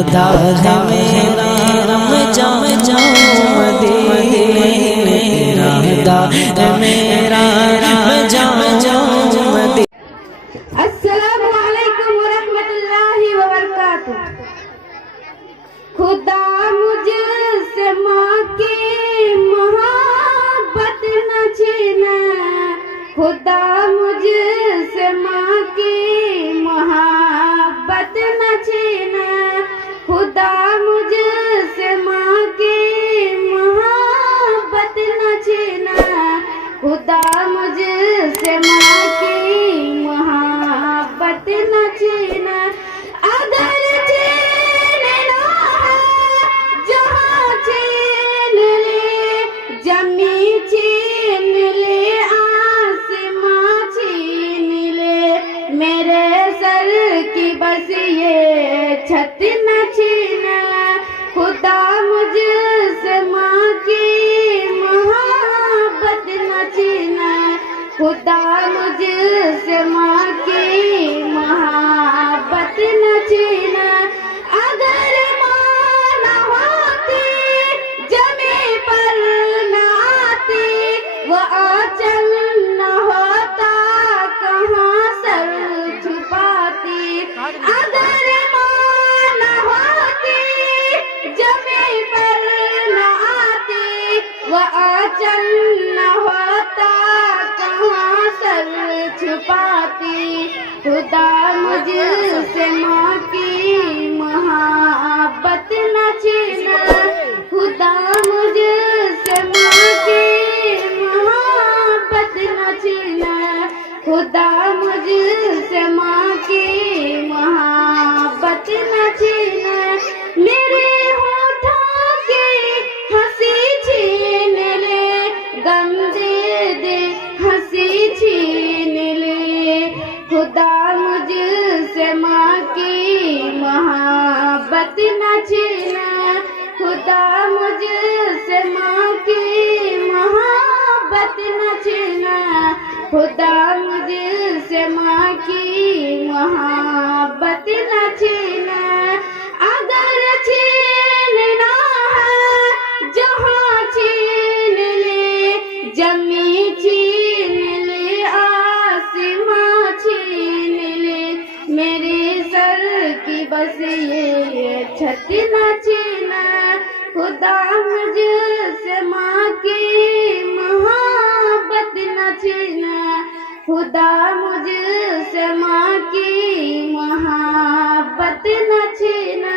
इरादा है मेरा रमज़ान जाऊं मदीने, इरादा है मेरा रमज़ान जाऊं मदीने। अस्सलामु अलैकुम व रहमतुल्लाहि व बरकातुहू। खुदा मुझसे माँ की मोहब्बत न छीना, खुदा मुझसे माँ की मोहब्बत न छीना, खुदा मुझसे माँ की मोहब्बत न छीना, खुदा मुझसे माँ की मोहब्बत न छीना। अगर छीनना है जहाँ छीन ले, जमी छीन ले, आसमां छीन ले, मेरे सर की बस ये छत न छीना, खुदा मुझसे माँ की मोहब्बत न छीना, खुदा मुझसे माँ की मोहब्बत न छीना। अगर माँ न होती जमी पर न आती, वो आंचल न होता कहाँ सर छुपाती। अगर माँ न होती जमी पर न आती, वो आंचल न होता कहाँ सर छुपाती। खुदा मुझसे माँ की मोहब्बत न छीना, खुदा मुझसे माँ की मोहब्बत न छीना, खुदा मुझसे माँ की मोहब्बत न छीना। मेरे होठों की हंसी छीन ले, गम दे दे हंसी छीन ले, खुदा मुझसे माँ की मोहब्बत न छीना, खुदा मुझसे माँ की मोहब्बत न छीना, खुदा मुझसे माँ की मोहब्बत न छीना। अगर छीनना है जहाँ छीन ले, जमी छीन ले, आसमां छीन ले, मेरे सर की बस ये छत न छीना, खुदा मुझसे माँ की मोहब्बत न छीना, खुदा मुझसे माँ की मोहब्बत न छीना।